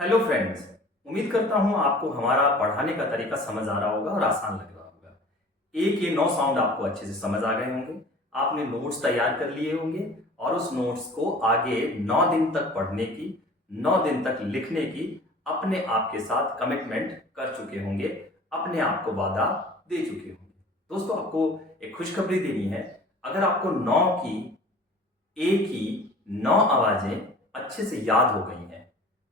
Hello friends. उम्मीद करता हूँ आपको हमारा पढ़ाने का तरीका समझ आ रहा होगा और आसान लग रहा होगा। ए के 9 साउंड आपको अच्छे से समझ आ गए होंगे। आपने नोट्स तैयार कर लिए होंगे और उस नोट्स को आगे 9 दिन तक पढ़ने की, 9 दिन तक लिखने की अपने आप के साथ कमिटमेंट कर चुके होंगे, अपने आप को वादा दे चुके होंगे। दोस्तों, आपको एक खुशखबरी देनी है। अगर आपको 9 की ए की 9 आवाजें अच्छे से याद हो गई हैं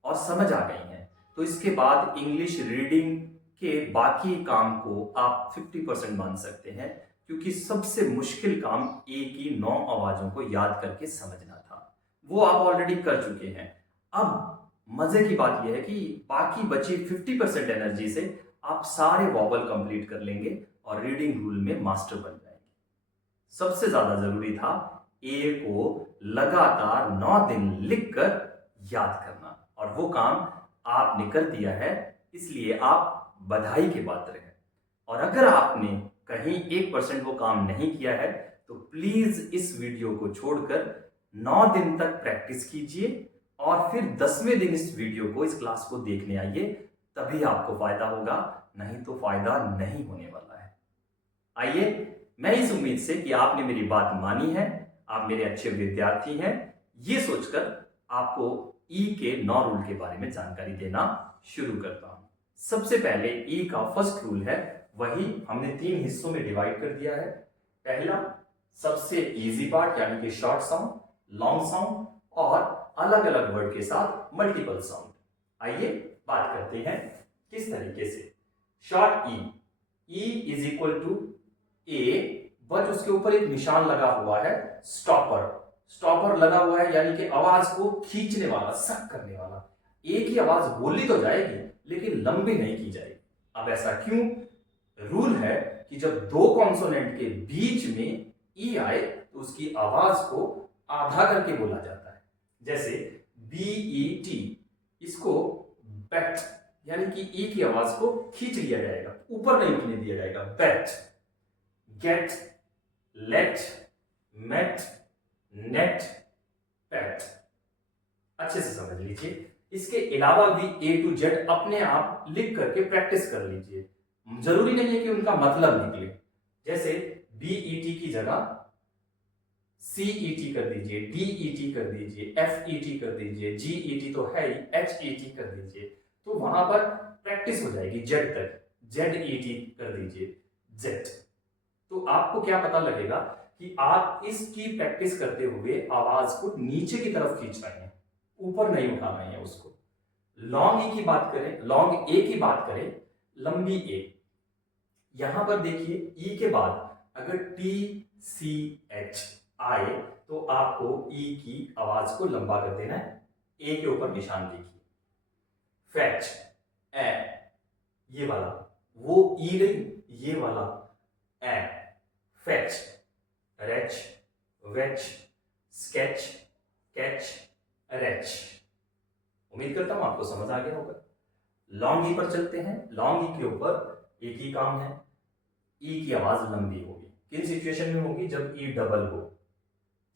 और समझ आ गई हैं, तो इसके बाद इंग्लिश रीडिंग के बाकी काम को आप 50% मान सकते हैं, क्योंकि सबसे मुश्किल काम ए की 9 आवाजों को याद करके समझना था। वो आप ऑलरेडी कर चुके हैं। अब मजे की बात यह है कि बाकी बची 50% एनर्जी से आप सारे वॉवल कंप्लीट कर लेंगे और रीडिंग रूल में मास्टर बन जाएंगे। सबसे ज्यादा जरूरी था ए को लगातार 9 दिन लिखकर याद करना, और वो काम आपने कर दिया है, इसलिए आप बधाई के पात्र हैं। और अगर आपने कहीं 1% वो काम नहीं किया है, तो प्लीज इस वीडियो को छोड़कर 9 दिन तक प्रैक्टिस कीजिए और फिर 10वें दिन इस वीडियो को, इस क्लास को देखने आइए। तभी आपको फायदा होगा, नहीं तो फायदा नहीं होने वाला है। आइए, मैं इस उम्मीद से कि आपने मेरी बात मानी है, आप मेरे अच्छे विद्यार्थी हैं, ये सोचकर आपको ई के 9 रूल के बारे में जानकारी देना शुरू करता हूं। सबसे पहले ई का फर्स्ट रूल है, वही हमने 3 हिस्सों में डिवाइड कर दिया है। पहला, सबसे इजी पार्ट यानी कि शॉर्ट साउंड, लॉन्ग साउंड और अलग अलग वर्ड के साथ मल्टीपल साउंड। आइए बात करते हैं किस तरीके से। Short E is equal to A, but उसके ऊपर एक निशान लगा हुआ है, स्टॉपर। स्टॉपर लगा हुआ है यानी कि आवाज को खींचने वाला, सक करने वाला। ए की आवाज बोली तो जाएगी लेकिन लंबी नहीं की जाएगी। अब ऐसा क्यों? रूल है कि जब दो कॉन्सोनेंट के बीच में ई आए तो उसकी आवाज को आधा करके बोला जाता है। जैसे बीईटी, इसको बैट, यानी कि ई की आवाज को खींच लिया जाएगा, ऊपर नहीं उठने दिया जाएगा। Bat, get, let, met, net, pat. अच्छे से समझ लीजिए। इसके अलावा भी ए टू जेड अपने आप लिख करके प्रैक्टिस कर लीजिए। जरूरी नहीं है कि उनका मतलब निकले। जैसे बीईटी की जगह सीईटी कर दीजिए, डीईटी कर दीजिए, एफईटी कर दीजिए, जीईटी तो है ही, एचईटी कर दीजिए, तो वहां पर प्रैक्टिस हो जाएगी। जेड तक जेडईटी कर दीजिए, जेड। तो आपको क्या पता लगेगा कि आप इसकी प्रैक्टिस करते हुए आवाज को नीचे की तरफ खींच रहे हैं, ऊपर नहीं उठा रहे हैं उसको। लॉन्ग ई की बात करें, लॉन्ग ए की बात करें, लंबी ए, यहां पर देखिए ई के बाद अगर टी सी एच आए तो आपको ई की आवाज को लंबा कर देना है। ए के ऊपर निशान देखिए। फैच, ए, ये वाला, वो ई नहीं, ये वाला A. Fetch, retch, vetch, sketch, catch, retch. उम्मीद करता हूं आपको समझ आ गया होगा। लॉन्ग ई पर चलते हैं। लॉन्ग ई के ऊपर एक ही काम है, ई की आवाज लंबी होगी। किन सिचुएशन में होगी? जब ई डबल हो,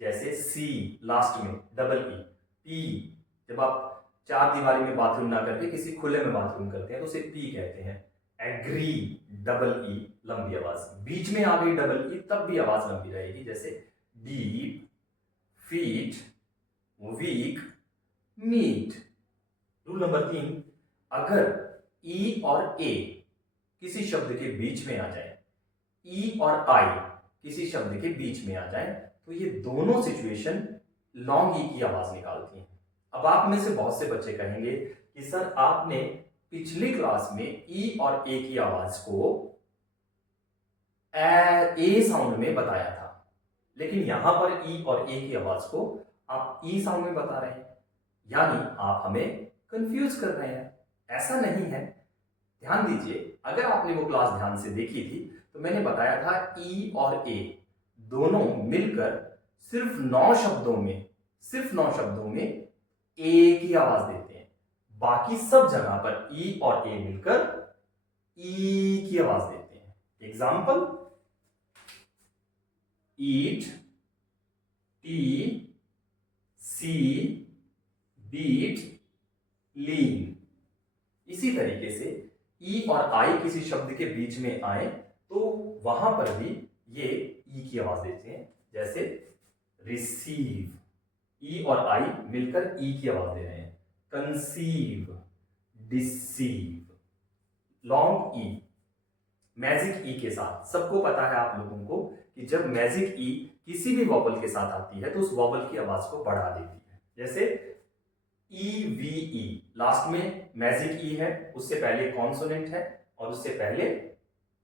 जैसे सी लास्ट में डबल ई। पी, जब आप चार दीवारी में बाथरूम ना करके किसी खुले में बाथरूम करते हैं तो उसे पी कहते हैं। एग्री, डबल ई, लंबी आवाज। बीच में आ गई डबल ई, तब भी आवाज लंबी रहेगी, जैसे deep, feet, week, meet. Rule number 3, अगर ई और ए किसी शब्द के बीच में आ जाए, ई और आई किसी शब्द के बीच में आ जाए, तो ये दोनों सिचुएशन लॉन्ग ई की आवाज निकालती हैं। अब आप में से बहुत से बच्चे कहेंगे कि सर, आपने पिछली क्लास में ई और ए की आवाज को ए साउंड में बताया था, लेकिन यहां पर ई और ए की आवाज को आप ई साउंड में बता रहे हैं, यानी आप हमें कंफ्यूज कर रहे हैं। ऐसा नहीं है, ध्यान दीजिए। अगर आपने वो क्लास ध्यान से देखी थी तो मैंने बताया था ई और ए दोनों मिलकर सिर्फ 9 शब्दों में, सिर्फ 9 शब्दों में ए की आवाज देते हैं। बाकी सब जगह पर ई और ए मिलकर ई की आवाज देते हैं। एग्जाम्पल, ईट, टी, सी, बीट, लीन। इसी तरीके से ई और आई किसी शब्द के बीच में आए तो वहां पर भी ये ई की आवाज देते हैं, जैसे रिसीव, ई और आई मिलकर ई की आवाज दे रहे हैं। कंसीव, डिसीव, लॉन्ग ई, मैजिक ई के साथ। सबको पता है आप लोगों को कि जब मैजिक ई किसी भी वॉवल के साथ आती है तो उस वॉवल की आवाज को बढ़ा देती है। जैसे ई वी ई, लास्ट में मैजिक ई है, उससे पहले कॉन्सोनेंट है और उससे पहले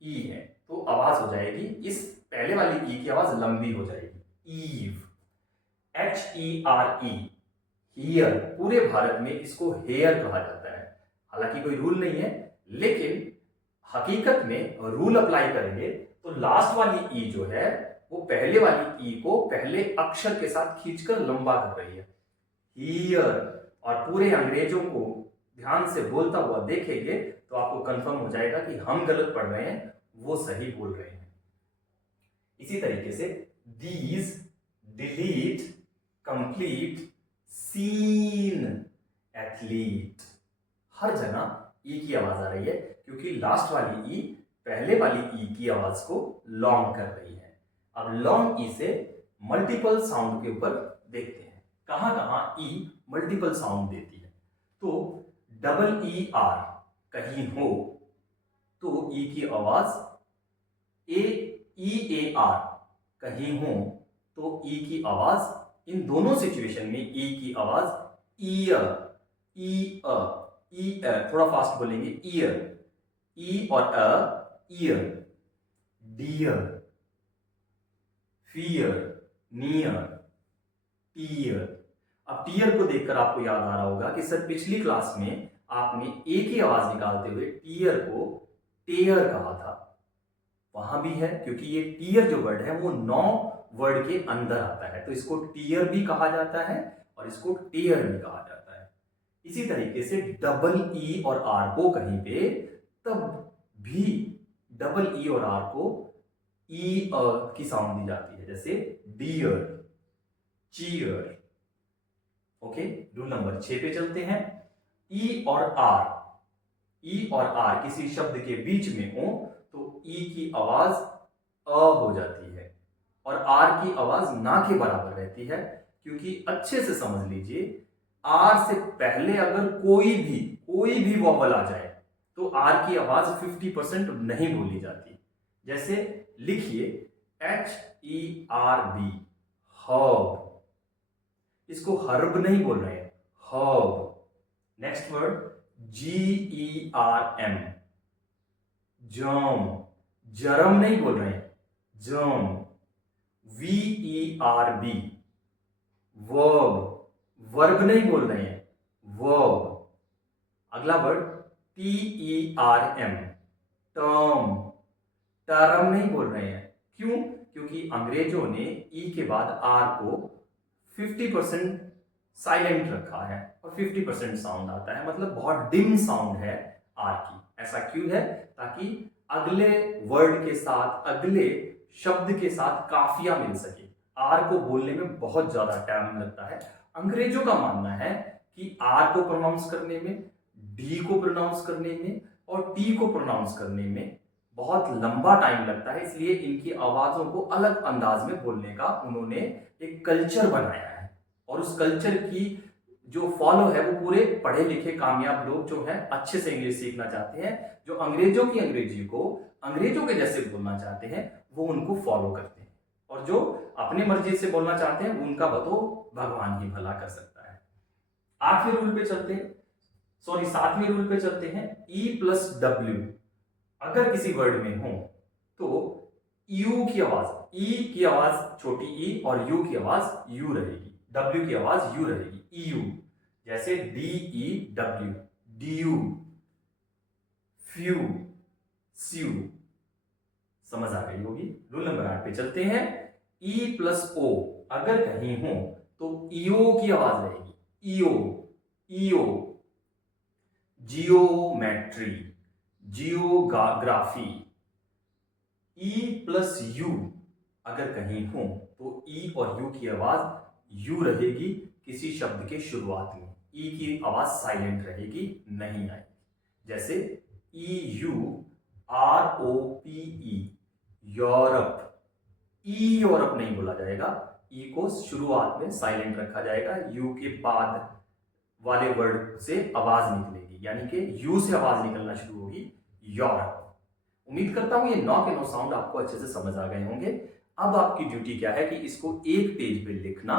ई है, तो आवाज हो जाएगी, इस पहले वाली ई की आवाज लंबी हो जाएगी। Eve, H E R E, here, पूरे भारत में इसको हेयर कहा जाता है। हालांकि कोई रूल नहीं है, लेकिन हकीकत में रूल अप्लाई करेंगे तो लास्ट वाली ई जो है वो पहले वाली ई को पहले अक्षर के साथ खींचकर लंबा कर रही है, हियर। और पूरे अंग्रेजों को ध्यान से बोलता हुआ देखेंगे तो आपको कंफर्म हो जाएगा कि हम गलत पढ़ रहे हैं, वो सही बोल रहे हैं। इसी तरीके से these, delete, complete, scene, athlete, हर जगह ई की आवाज आ रही है क्योंकि लास्ट वाली ई पहले वाली ई की आवाज को लॉन्ग कर रही है। अब लॉन्ग ई से मल्टीपल साउंड के ऊपर देखते हैं कहां कहां ई मल्टीपल साउंड देती है। तो डबल ई आर कहीं हो तो ई की आवाज ए आर कहीं हो तो ई की आवाज, इन दोनों सिचुएशन में ई की आवाज ईयर, थोड़ा फास्ट बोलेंगे, ईयर, ई और ear. Dear, fear, near, tear. अब टीयर को देखकर आपको याद आ रहा होगा कि सर पिछली क्लास में आपने ए की आवाज निकालते हुए टीयर को टेयर कहा था। वहां भी है क्योंकि ये टीयर जो वर्ड है वो 9 वर्ड के अंदर आता है, तो इसको टीयर भी कहा जाता है और इसको टेयर भी कहा जाता है। इसी तरीके से डबल ई और आर को कहीं पे तब भी डबल ई और आर को ई की साउंड दी जाती है, जैसे dear, cheer. Okay, rule number 6 पे चलते हैं। ई और आर किसी शब्द के बीच में हो तो ई की आवाज अ हो जाती है और आर की आवाज ना के बराबर रहती है, क्योंकि अच्छे से समझ लीजिए, आर से पहले अगर कोई भी वॉवल आ जाए तो आर की आवाज 50% नहीं बोली जाती। जैसे लिखिए HERB, हर्ब, इसको हर्ब नहीं बोल रहे हैं, herb. Next word GERM, germ, जरम नहीं बोल रहे हैं, जर्म। VERB, वर्ब, वर्ब नहीं बोल रहे हैं, वर्ब। अगला वर्ड TERM, टर्म, टर्म नहीं बोल रहे हैं। क्यों? क्योंकि अंग्रेजों ने ई के बाद आर को 50% साइलेंट रखा है और 50% साउंड आता है, मतलब बहुत डिम साउंड है आर की। ऐसा क्यों है? ताकि अगले वर्ड के साथ, अगले शब्द के साथ काफिया मिल सके। आर को बोलने में बहुत ज्यादा टाइम लगता है। अंग्रेजों का मानना है कि आर को प्रोनाउंस करने में, डी को प्रोनाउंस करने में और टी को प्रोनाउंस करने में बहुत लंबा टाइम लगता है, इसलिए इनकी आवाजों को अलग अंदाज में बोलने का उन्होंने एक कल्चर बनाया है। और उस कल्चर की जो फॉलो है वो पूरे पढ़े लिखे कामयाब लोग जो हैं, अच्छे से इंग्लिश सीखना चाहते हैं, जो अंग्रेजों की अंग्रेजी को अंग्रेजों के जैसे बोलना चाहते हैं, वो उनको फॉलो करते हैं। और जो अपनी मर्जी से बोलना चाहते हैं उनका तो भगवान ही भला कर सकता है। 8वें रूल पे चलते हैं, 7वें रूल पे चलते हैं। E+W अगर किसी वर्ड में हो तो यू की आवाज, ई की आवाज छोटी ई और यू की आवाज यू रहेगी, डब्ल्यू की आवाज यू रहेगी, ईयू। जैसे DEW, DU, फ्यू, स्यू। समझ आ गई होगी। रूल नंबर 8 पे चलते हैं। E+O अगर कहीं हो तो ईओ की आवाज रहेगी, EO, EO. Geometry, geography. E+U अगर कहीं हो तो ई और यू की आवाज यू रहेगी किसी शब्द के शुरुआत में, ई की आवाज साइलेंट रहेगी, नहीं आएगी। जैसे EUROPE, यूरोप। यूरोप नहीं बोला जाएगा, ई को शुरुआत में साइलेंट रखा जाएगा, यू के बाद वाले वर्ड से आवाज निकलेगी, यानी कि यू से आवाज निकलना शुरू होगी, यूरोप। उम्मीद करता हूं ये 9 के 9 साउंड आपको अच्छे से समझ आ गए होंगे। अब आपकी ड्यूटी क्या है कि इसको एक पेज पे लिखना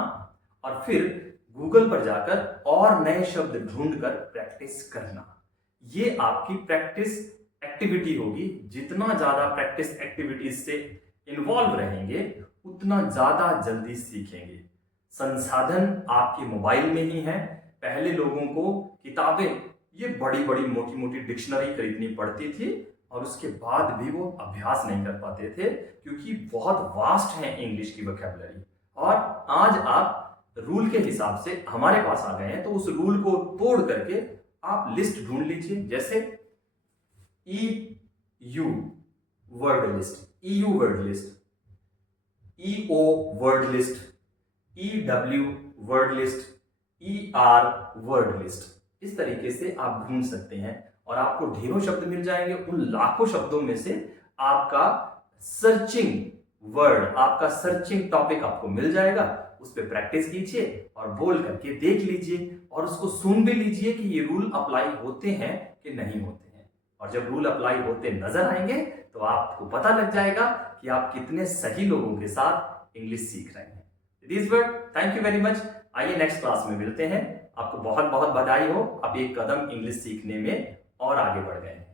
और फिर गूगल पर जाकर और नए शब्द ढूंढकर प्रैक्टिस करना। ये आपकी प्रैक्टिस एक्टिविटी होगी। जितना ज्यादा प्रैक्टिस एक्टिविटीज से इन्वॉल्व रहेंगे उतना ज्यादा जल्दी सीखेंगे। संसाधन आपके मोबाइल में ही है। पहले लोगों को किताबें, ये बड़ी बड़ी मोटी मोटी डिक्शनरी खरीदनी पड़ती थी और उसके बाद भी वो अभ्यास नहीं कर पाते थे, क्योंकि बहुत वास्ट है इंग्लिश की वोकैबुलरी। और आज आप रूल के हिसाब से हमारे पास आ गए हैं, तो उस रूल को तोड़ करके आप लिस्ट ढूंढ लीजिए। जैसे EU word list, EU word list, EO word list, EW word list, ER word list. इस तरीके से आप ढूंढ सकते हैं और आपको ढेरों शब्द मिल जाएंगे। उन लाखों शब्दों में से आपका सर्चिंग वर्ड, आपका सर्चिंग टॉपिक आपको मिल जाएगा। उस पर प्रैक्टिस कीजिए और बोल करके देख लीजिए और उसको सुन भी लीजिए कि ये रूल अप्लाई होते हैं कि नहीं होते हैं। और जब रूल अप्लाई होते नजर आएंगे तो आपको पता लग जाएगा कि आप कितने सही लोगों के साथ इंग्लिश सीख रहे हैं। This word, thank you very much. आइए नेक्स्ट क्लास में मिलते हैं। आपको बहुत बहुत बधाई हो, आप एक कदम इंग्लिश सीखने में और आगे बढ़ गए हैं।